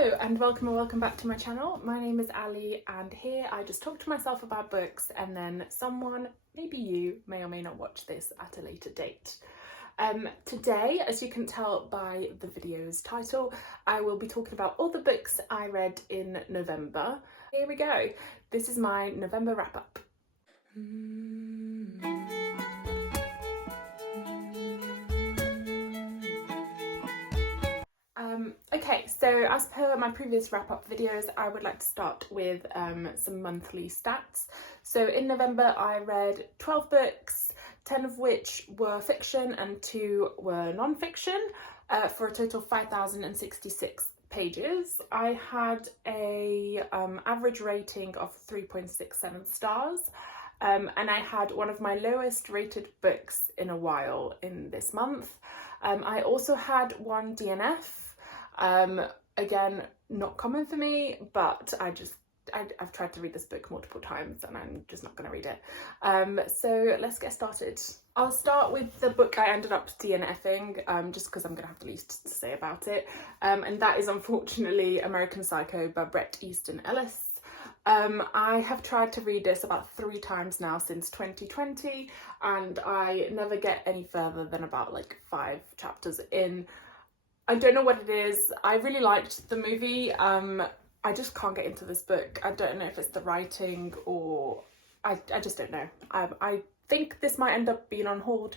Hello and welcome back to my channel. My name is Ali and here I just talk to myself about books and then someone, maybe you, may or may not watch this at a later date. Today, as you can tell by the video's title, I will be talking about all the books I read in November. Here we go. This is my November wrap up. Okay, so as per my previous wrap-up videos, I would like to start with some monthly stats. So in November I read 12 books, 10 of which were fiction and 2 were non-fiction, for a total of 5,066 pages. I had a average rating of 3.67 stars. And I had one of my lowest rated books in a while in this month. I also had one DNF. Again, not common for me, but I've tried to read this book multiple times and I'm just not going to read it. So let's get started. I'll start with the book I ended up DNFing, just because I'm going to have the least to say about it. And that is unfortunately American Psycho by Bret Easton Ellis. I have tried to read this about 3 times now since 2020 and I never get any further than about like 5 chapters in. I don't know what it is. I really liked the movie. I just can't get into this book. I don't know if it's the writing or I just don't know. I think this might end up being on hold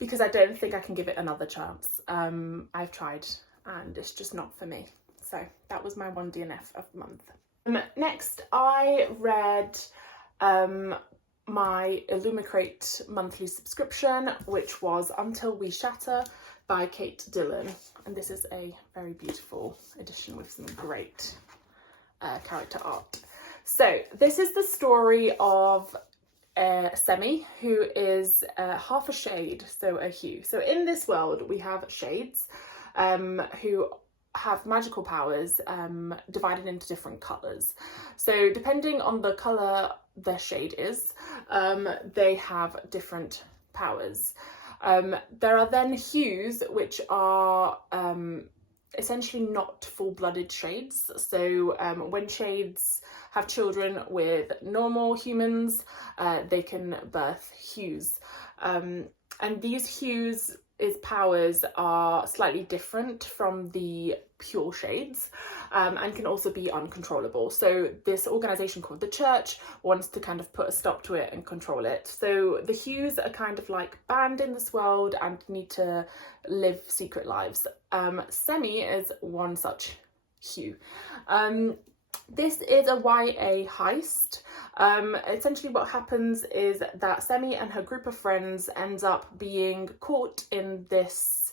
because I don't think I can give it another chance. I've tried and it's just not for me. So that was my one DNF of the month. Next, I read my Illumicrate monthly subscription, which was Until We Shatter by Kate Dillon. And this is a very beautiful edition with some great character art. So this is the story of Semi, who is half a shade, so a hue. So in this world, we have shades who have magical powers divided into different colours. So depending on the colour their shade is, they have different powers. There are then hues, which are essentially not full-blooded shades. So when shades have children with normal humans, they can birth hues. And these hues' powers are slightly different from the pure shades, and can also be uncontrollable. So this organisation called the Church wants to kind of put a stop to it and control it. So the hues are kind of like banned in this world and need to live secret lives. Semi is one such hue. This is a YA heist. Essentially what happens is that Semi and her group of friends ends up being caught in this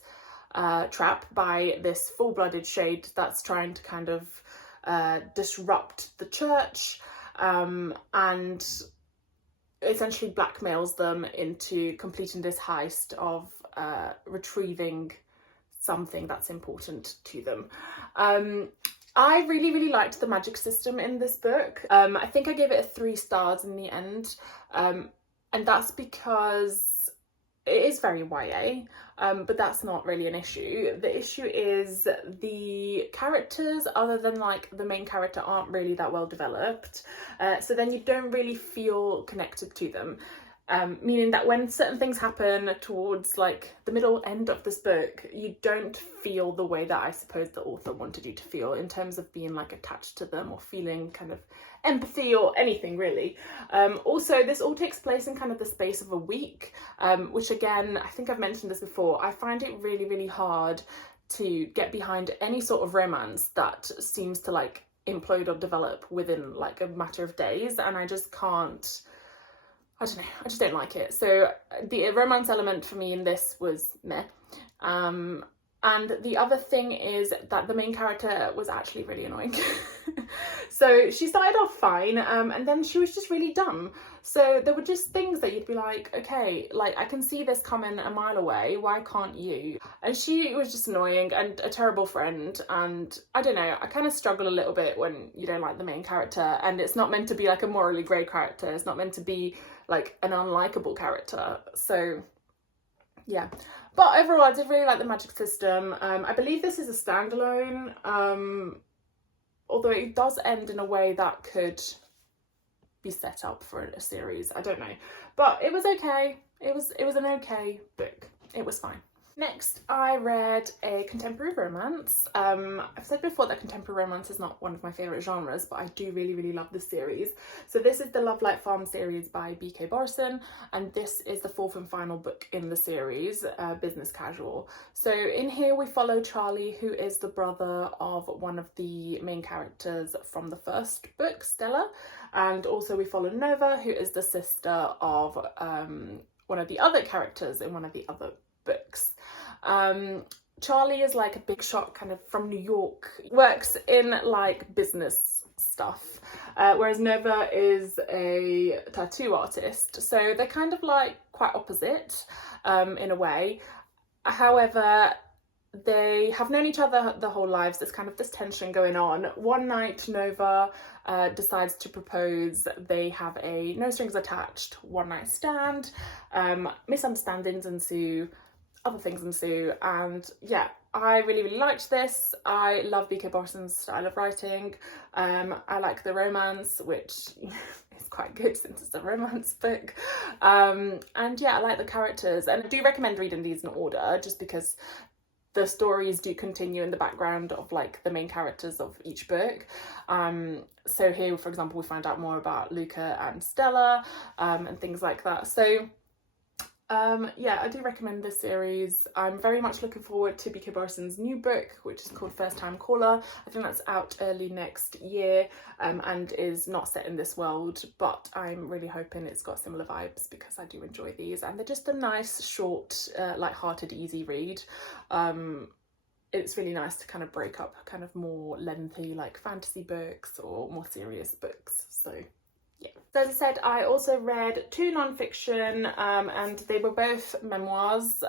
trap by this full-blooded shade that's trying to kind of disrupt the church, and essentially blackmails them into completing this heist of retrieving something that's important to them. I really liked the magic system in this book. I think I gave it 3 stars in the end, and that's because it is very YA, but that's not really an issue. The issue is the characters, other than like the main character, aren't really that well developed, so then you don't really feel connected to them. Meaning that when certain things happen towards like the middle end of this book, you don't feel the way that I suppose the author wanted you to feel in terms of being like attached to them or feeling kind of empathy or anything really. Also, this all takes place in kind of the space of a week, which again, I think I've mentioned this before, I find it really hard to get behind any sort of romance that seems to like implode or develop within like a matter of days, and I just can't, I don't know, I just don't like it. So the romance element for me in this was meh. And the other thing is that the main character was actually really annoying. So she started off fine, and then she was just really dumb. So there were just things that you'd be like, okay, like I can see this coming a mile away, why can't you? And she was just annoying and a terrible friend, and I don't know, I kind of struggle a little bit when you don't like the main character, and it's not meant to be like a morally grey character, it's not meant to be like an unlikable character. So yeah, but overall I did really like the magic system. I believe this is a standalone. although it does end in a way that could be set up for a series. I don't know, but it was okay. It was an okay book. It was fine. Next, I read a contemporary romance. I've said before that contemporary romance is not one of my favourite genres, but I do really love this series. So this is the Love Light Farm series by B.K. Borson, and this is the fourth and final book in the series, Business Casual. So in here we follow Charlie, who is the brother of one of the main characters from the first book, Stella, and also we follow Nova, who is the sister of one of the other characters in one of the other books. Charlie is like a big shot kind of from New York, works in like business stuff, whereas Nova is a tattoo artist, so they're kind of like quite opposite in a way. However, they have known each other their whole lives. There's kind of this tension going on. One night Nova decides to propose. They have a no strings attached one night stand. Misunderstandings ensue, other things ensue, and yeah, I really liked this. I love B.K. Borson's style of writing. I like the romance, which is quite good since it's a romance book, and yeah, I like the characters, and I do recommend reading these in order just because the stories do continue in the background of like the main characters of each book. So here, for example, we find out more about Luca and Stella, and things like that. So yeah, I do recommend this series. I'm very much looking forward to B.K. Borson's new book, which is called First Time Caller. I think that's out early next year, and is not set in this world, but I'm really hoping it's got similar vibes because I do enjoy these, and they're just a nice, short, light-hearted, easy read. It's really nice to kind of break up kind of more lengthy like fantasy books or more serious books. So yeah. So as I said, I also read two non-fiction, and they were both memoirs.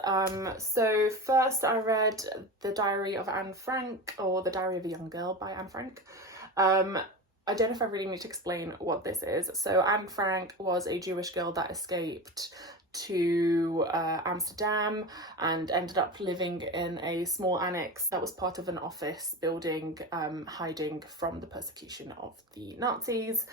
So first I read The Diary of Anne Frank, or The Diary of a Young Girl by Anne Frank. I don't know if I really need to explain what this is. So Anne Frank was a Jewish girl that escaped to Amsterdam and ended up living in a small annex that was part of an office building, hiding from the persecution of the Nazis,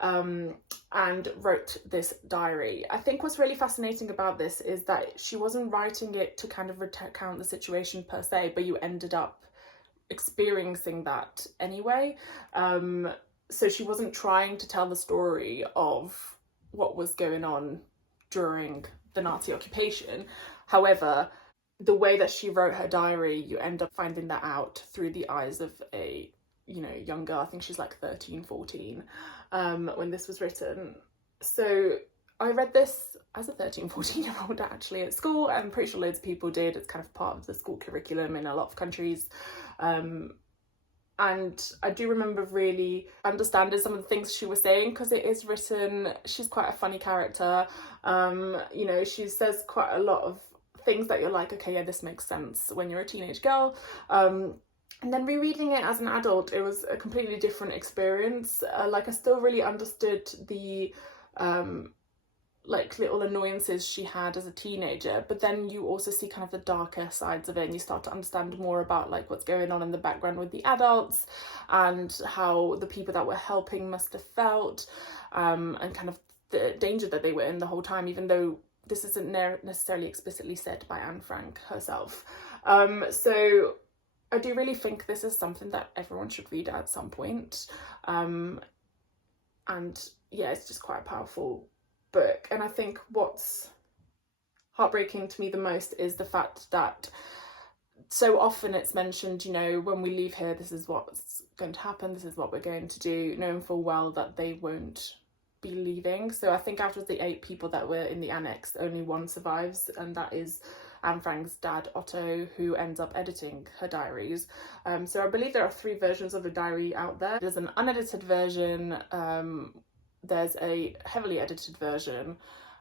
and wrote this diary. I think what's really fascinating about this is that she wasn't writing it to kind of recount the situation per se, but you ended up experiencing that anyway. So she wasn't trying to tell the story of what was going on during the Nazi occupation. However, the way that she wrote her diary, you end up finding that out through the eyes of a, you know, young girl. I think she's like 13, 14 when this was written. So I read this as a 13, 14-year-old actually at school. I'm pretty sure loads of people did. It's kind of part of the school curriculum in a lot of countries. And I do remember really understanding some of the things she was saying, because it is written, she's quite a funny character. You know, she says quite a lot of things that you're like, okay, yeah, this makes sense when you're a teenage girl. And then rereading it as an adult, it was a completely different experience. Like I still really understood the like little annoyances she had as a teenager, but then you also see kind of the darker sides of it, and you start to understand more about like what's going on in the background with the adults and how the people that were helping must have felt, and kind of the danger that they were in the whole time, even though this isn't necessarily explicitly said by Anne Frank herself. So I do really think this is something that everyone should read at some point. And yeah, it's just quite a powerful book. And I think what's heartbreaking to me the most is the fact that so often it's mentioned, you know, when we leave here, this is what's going to happen, this is what we're going to do, knowing full well that they won't be leaving. So I think out of the 8 people that were in the annex, only one survives, and that is Anne Frank's dad, Otto, who ends up editing her diaries. So I believe there are 3 versions of the diary out there. There's an unedited version, there's a heavily edited version,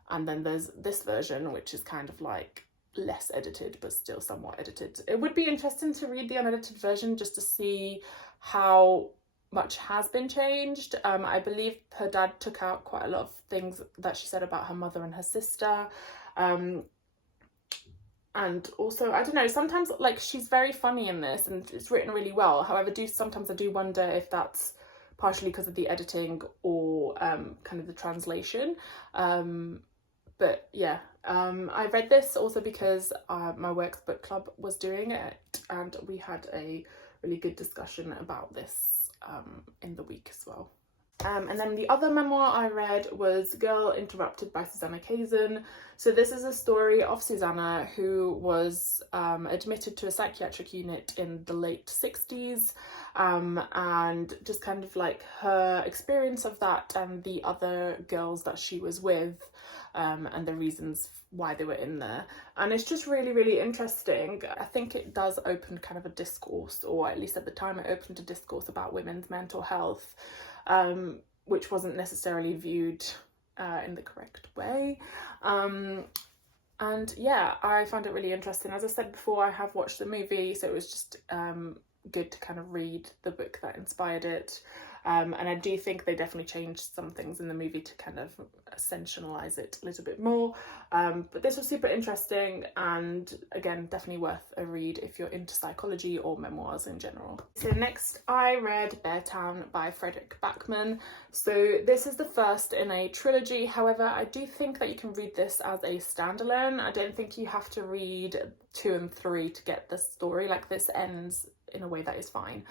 and then there's this version, which is kind of like less edited but still somewhat edited. It would be interesting to read the unedited version just to see how much has been changed. I believe her dad took out quite a lot of things that she said about her mother and her sister. and also, I don't know, sometimes like she's very funny in this and it's written really well. However, sometimes I do wonder if that's partially because of the editing or kind of the translation. But yeah, I read this also because my work's book club was doing it, and we had a really good discussion about this in the week as well. And then the other memoir I read was Girl Interrupted by Susanna Kazan. So this is a story of Susanna, who was admitted to a psychiatric unit in the late 60s, and just kind of like her experience of that and the other girls that she was with, and the reasons why they were in there. And it's just really, really interesting. I think it does open kind of a discourse, or at least at the time it opened a discourse about women's mental health, which wasn't necessarily viewed in the correct way. And yeah, I found it really interesting. As I said before, I have watched the movie, so it was just good to kind of read the book that inspired it. And I do think they definitely changed some things in the movie to kind of sensationalize it a little bit more. But this was super interesting, and again, definitely worth a read if you're into psychology or memoirs in general. So next I read Beartown by Fredrik Backman. So this is the first in a trilogy. However, I do think that you can read this as a standalone. I don't think you have to read 2 and 3 to get the story. Like, this ends in a way that is fine.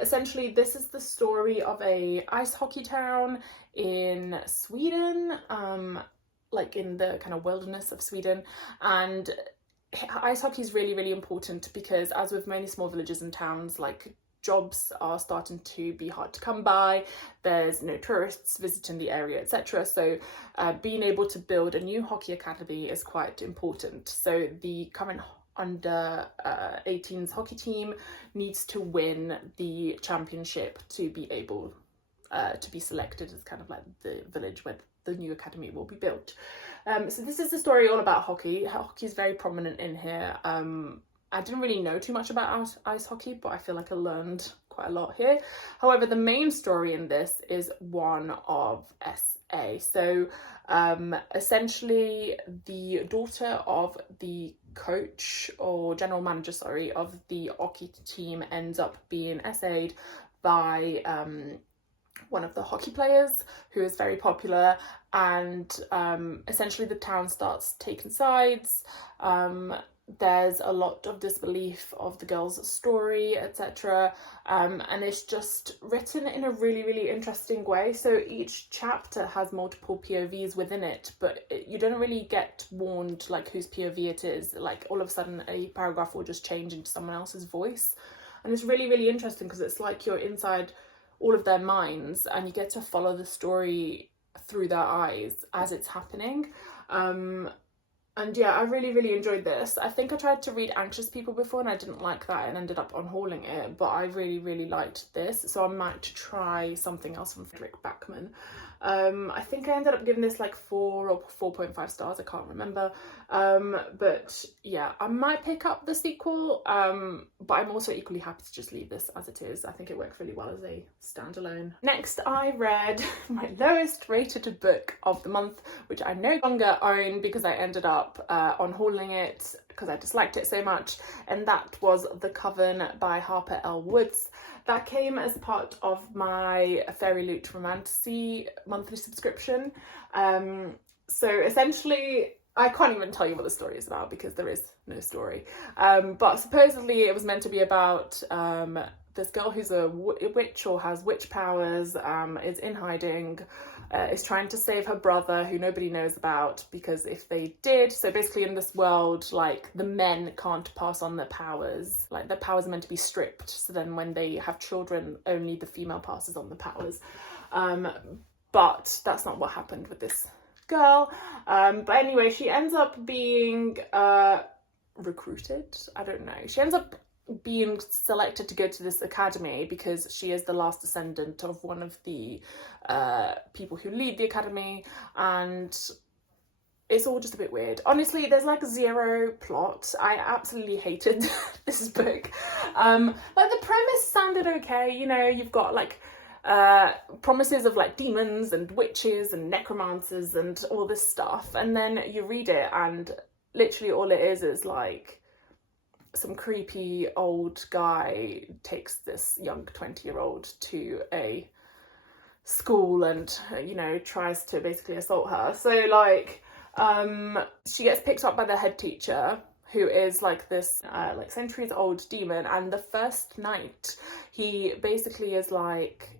Essentially, this is the story of a ice hockey town in Sweden, like in the kind of wilderness of Sweden. And ice hockey is really, really important because, as with many small villages and towns, like, jobs are starting to be hard to come by. There's no tourists visiting the area, etc. So being able to build a new hockey academy is quite important. So the current under 18s hockey team needs to win the championship to be able to be selected as kind of like the village where the new academy will be built. So this is the story all about hockey. Hockey is very prominent in here. I didn't really know too much about ice hockey, but I feel like I learned quite a lot here. However, the main story in this is one of SA. So essentially, the daughter of the coach, or general manager, sorry, of the hockey team ends up being SA'd by one of the hockey players who is very popular, and essentially the town starts taking sides. There's a lot of disbelief of the girl's story, etc. And it's just written in a really, really interesting way. So each chapter has multiple POVs within it, but you don't really get warned like whose POV it is. Like, all of a sudden a paragraph will just change into someone else's voice. And it's really, really interesting because it's like you're inside all of their minds and you get to follow the story through their eyes as it's happening. And yeah, I really, really enjoyed this. I think I tried to read Anxious People before and I didn't like that and ended up unhauling it, but I really, really liked this. So I might try something else from Fredrik Backman. I think I ended up giving this like 4 or 4.5 stars, I can't remember. But yeah, I might pick up the sequel, but I'm also equally happy to just leave this as it is. I think it worked really well as a standalone. Next, I read my lowest rated book of the month, which I no longer own because I ended up unhauling it because I disliked it so much, and that was The Coven by Harper L. Woods. That came as part of my Fairy Loot Romantasy monthly subscription. So essentially, I can't even tell you what the story is about because there is no story. But supposedly it was meant to be about this girl who's a witch or has witch powers, is in hiding, is trying to save her brother who nobody knows about, because if they did, so basically in this world, like, the men can't pass on their powers, like their powers are meant to be stripped, so then when they have children only the female passes on the powers. But that's not what happened with this girl. But anyway, she ends up being recruited, I don't know, she ends up being selected to go to this academy because she is the last descendant of one of the people who lead the academy, and it's all just a bit weird. Honestly, there's like 0 plot. I absolutely hated this book. Like, the premise sounded okay, you know, you've got like promises of like demons and witches and necromancers and all this stuff, and then you read it and literally all it is like some creepy old guy takes this young 20-year-old to a school and, you know, tries to basically assault her. So like she gets picked up by the head teacher, who is like this like centuries old demon, and the first night he basically is like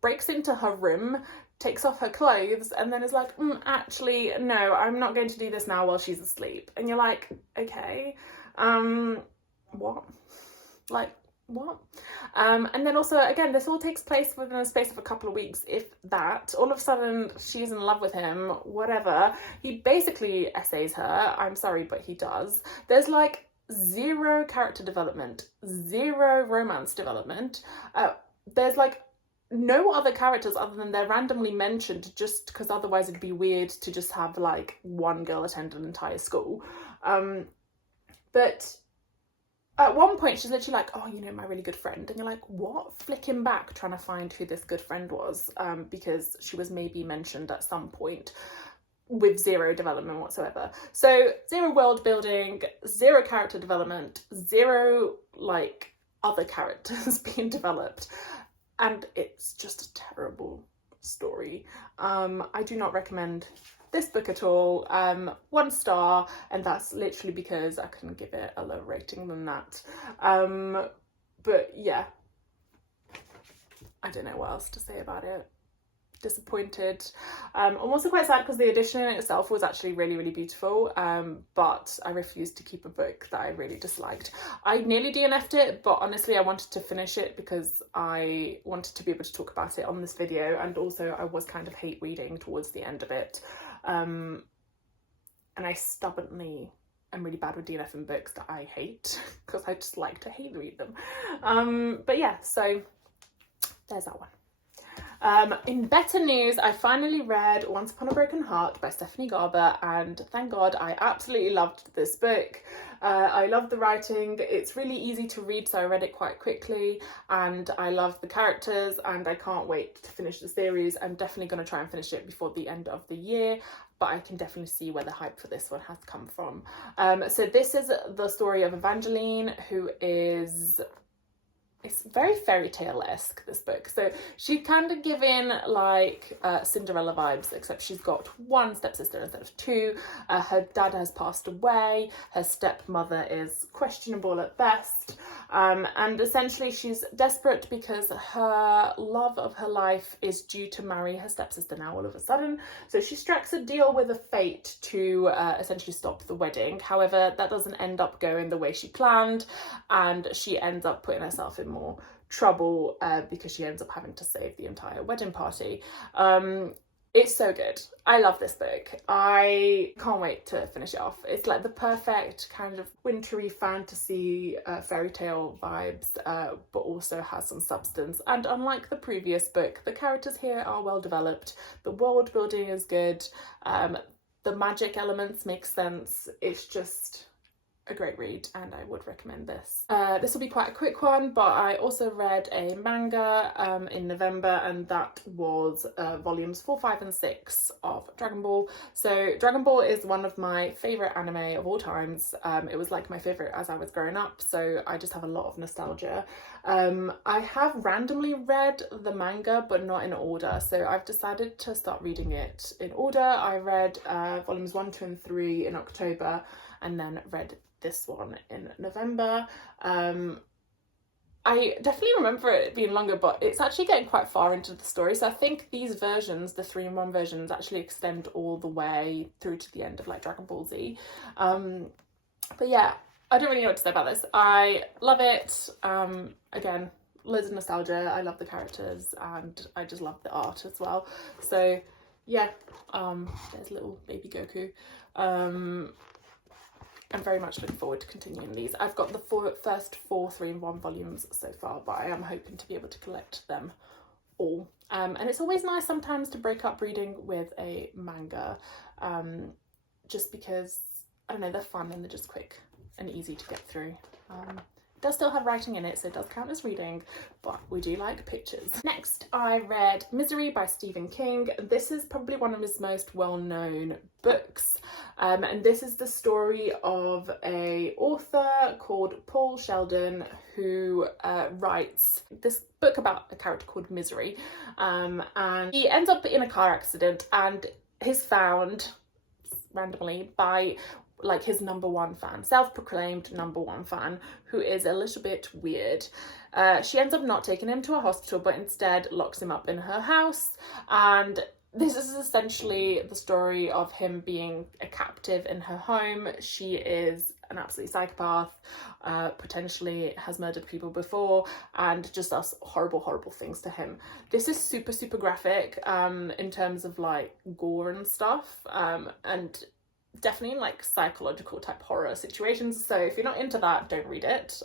breaks into her room, takes off her clothes, and then is like, actually no, I'm not going to do this now while she's asleep. And you're like, okay, what? Like, what? And then also, again, this all takes place within a space of a couple of weeks, if that. All of a sudden, she's in love with him, whatever. He basically essays her. I'm sorry, but he does. There's like zero character development, zero romance development. There's like no other characters other than they're randomly mentioned, just because otherwise it'd be weird to just have like one girl attend an entire school. But at one point she's literally like, oh, you know, my really good friend, and you're like, what? Flicking back trying to find who this good friend was, because she was maybe mentioned at some point, with zero development whatsoever. So zero world building, zero character development, zero like other characters being developed, and it's just a terrible story. I do not recommend this book at all. 1 star, and that's literally because I couldn't give it a lower rating than that. But yeah, I don't know what else to say about it. Disappointed. I'm also quite sad because the edition in itself was actually really, really beautiful, but I refused to keep a book that I really disliked. I nearly DNF'd it, but honestly I wanted to finish it because I wanted to be able to talk about it on this video, and also I was kind of hate reading towards the end of it, and I stubbornly am really bad with DNFing books that I hate because I just like to hate read them. But yeah, so there's that one. In better news, I finally read Once Upon a Broken Heart by Stephanie Garber, and thank God, I absolutely loved this book. I love the writing. It's really easy to read, so I read it quite quickly, and I love the characters, and I can't wait to finish the series. I'm definitely going to try and finish it before the end of the year, but I can definitely see where the hype for this one has come from. So this is the story of Evangeline, who is... it's very fairy tale-esque, this book. So she's kind of given like Cinderella vibes, except she's got 1 stepsister instead of 2. Her dad has passed away. Her stepmother is questionable at best. And essentially she's desperate because her love of her life is due to marry her stepsister now all of a sudden. So she strikes a deal with a fate to essentially stop the wedding. However, that doesn't end up going the way she planned, and she ends up putting herself in more trouble because she ends up having to save the entire wedding party. It's so good. I love this book. I can't wait to finish it off. It's like the perfect kind of wintry fantasy fairy tale vibes, but also has some substance. And unlike the previous book, the characters here are well developed. The world building is good. The magic elements make sense. It's just a great read, and I would recommend this. This will be quite a quick one, but I also read a manga in November, and that was volumes 4, 5 and 6 of Dragon Ball. So Dragon Ball is one of my favourite anime of all times. It was like my favourite as I was growing up, so I just have a lot of nostalgia. I have randomly read the manga, but not in order, so I've decided to start reading it in order. I read volumes 1, 2 and 3 in October, and then read this one in November. I definitely remember it being longer, but it's actually getting quite far into the story, so I think these versions, the 3-in-1 versions, actually extend all the way through to the end of like Dragon Ball Z. But yeah, I don't really know what to say about this. I love it. Again, loads of nostalgia. I love the characters, and I just love the art as well. So yeah, there's little baby Goku. I'm very much looking forward to continuing these. I've got the first 4 3-in-1 volumes so far, but I am hoping to be able to collect them all. And it's always nice sometimes to break up reading with a manga, just because, I don't know, they're fun and they're just quick and easy to get through. does still have writing in it, so it does count as reading, but we do like pictures. Next, I read Misery by Stephen King. This is probably one of his most well-known books, and this is the story of a author called Paul Sheldon who writes this book about a character called Misery, and he ends up in a car accident and is found randomly by like his #1 fan, self-proclaimed #1 fan, who is a little bit weird. She ends up not taking him to a hospital, but instead locks him up in her house, and this is essentially the story of him being a captive in her home. She is an absolute psychopath, potentially has murdered people before, and just does horrible things to him. This is super graphic in terms of like gore and stuff, and definitely in like psychological type horror situations, so if you're not into that, don't read it.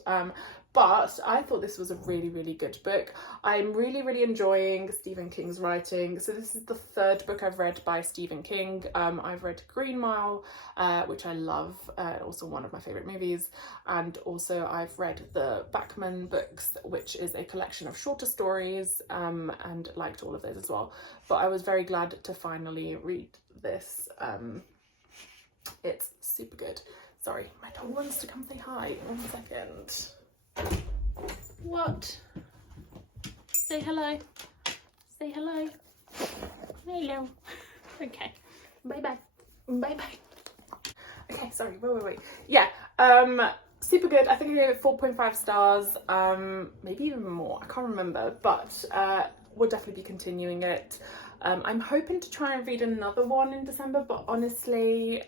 But I thought this was a really good book. I'm really enjoying Stephen King's writing. So this is the 3rd book I've read by Stephen King. I've read Green Mile, which I love, also one of my favourite movies, and also I've read the Bachman books, which is a collection of shorter stories, and liked all of those as well. But I was very glad to finally read this. It's super good. Sorry, my dog wants to come say hi. 1 second. What? Say hello. Say hello. Hello. Okay. Bye. Okay, sorry. Wait. Yeah. Super good. I think I gave it 4.5 stars. Maybe even more. I can't remember, but we'll definitely be continuing it. I'm hoping to try and read another one in December, but honestly,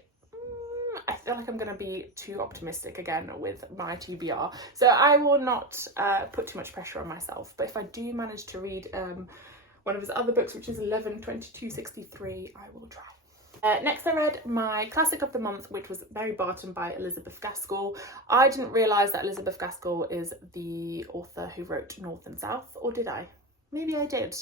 I feel like I'm going to be too optimistic again with my TBR, so I will not put too much pressure on myself. But if I do manage to read one of his other books, which is 11/22/63, I will try. Next I read my classic of the month, which was Mary Barton by Elizabeth Gaskell. I didn't realise that Elizabeth Gaskell is the author who wrote North and South, or did I? Maybe I did.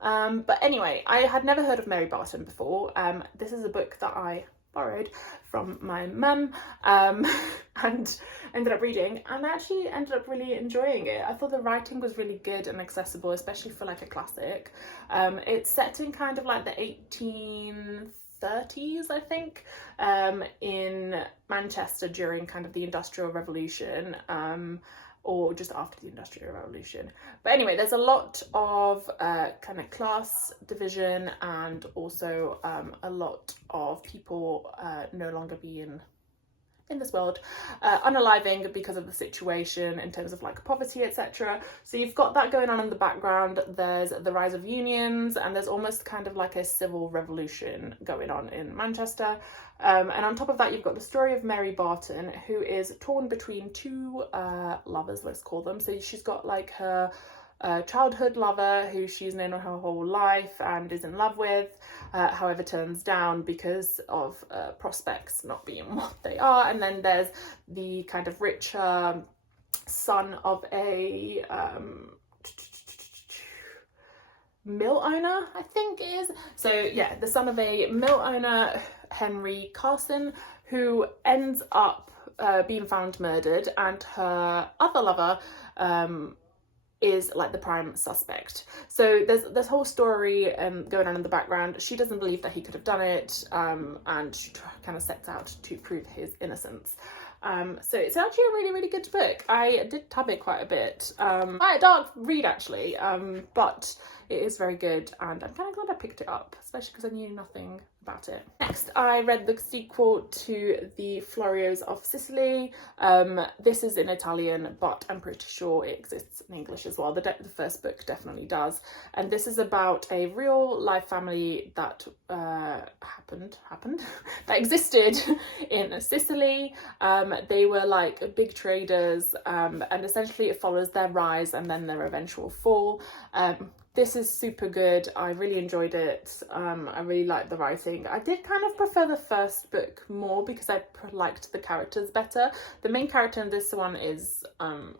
But anyway, I had never heard of Mary Barton before. This is a book that I borrowed from my mum and ended up reading, and I actually ended up really enjoying it. I thought the writing was really good and accessible, especially for like a classic. It's set in kind of like the 1830s, I think, in Manchester during kind of the Industrial Revolution, or just after the Industrial Revolution. But anyway, there's a lot of kind of class division, and also a lot of people no longer being in this world, unaliving because of the situation in terms of like poverty, etc. So you've got that going on in the background. There's the rise of unions, and there's almost kind of like a civil revolution going on in Manchester. And on top of that, you've got the story of Mary Barton, who is torn between 2 lovers, let's call them. So she's got like her childhood lover who she's known her whole life and is in love with, however turns down because of prospects not being what they are. And then there's the kind of richer son of a mill owner, I think it is. So yeah, the son of a mill owner, Henry Carson, who ends up being found murdered, and her other lover is like the prime suspect. So there's this whole story going on in the background. She doesn't believe that he could have done it, and she kind of sets out to prove his innocence. So it's actually a really good book. I did tab it quite a bit. Quite a dark read actually, but it is very good, and I'm kind of glad I picked it up, especially because I knew nothing about it. Next, I read the sequel to The Florios of Sicily. This is in Italian, but I'm pretty sure it exists in English as well. The first book definitely does. And this is about a real life family that that existed in Sicily. They were like big traders, and essentially it follows their rise and then their eventual fall. This is super good. I really enjoyed it. I really liked the writing. I did kind of prefer the first book more because I liked the characters better. The main character in this one is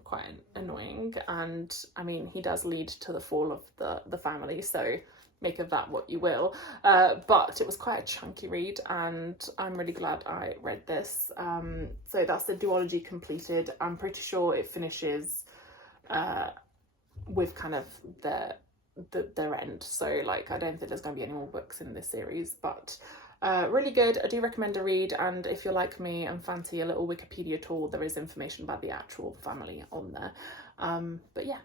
quite annoying, and I mean, he does lead to the fall of the family, so make of that what you will. But it was quite a chunky read, and I'm really glad I read this. So that's the duology completed. I'm pretty sure it finishes with kind of their end, so like I don't think there's going to be any more books in this series, but really good. I do recommend a read, and if you're like me and fancy a little Wikipedia tool, there is information about the actual family on there. But yeah,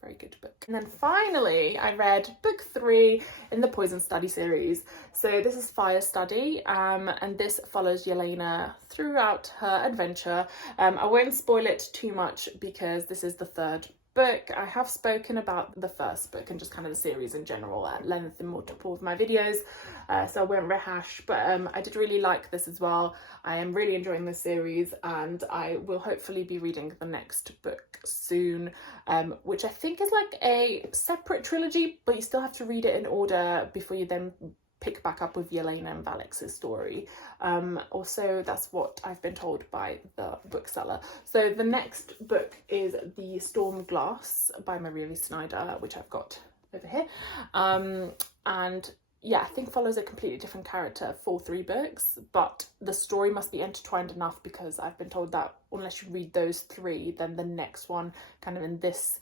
very good book. And then finally I read book 3 in the Poison Study series. So this is Fire Study, and this follows Yelena throughout her adventure. I won't spoil it too much because this is the 3rd book. I have spoken about the first book and just kind of the series in general at length in multiple of my videos, so I won't rehash, but I did really like this as well. I am really enjoying this series, and I will hopefully be reading the next book soon, which I think is like a separate trilogy, but you still have to read it in order before you then pick back up with Yelena and Valex's story. Also, that's what I've been told by the bookseller. So the next book is The Storm Glass by Maria Snyder, which I've got over here. And yeah, I think follows a completely different character for 3 books, but the story must be intertwined enough because I've been told that unless you read those 3, then the next one kind of in this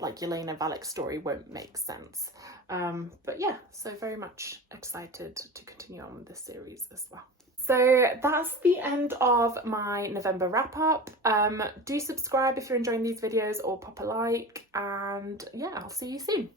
like Yelena Valek story won't make sense. But yeah, so very much excited to continue on with this series as well. So that's the end of my November wrap up. Do subscribe if you're enjoying these videos, or pop a like, and yeah, I'll see you soon.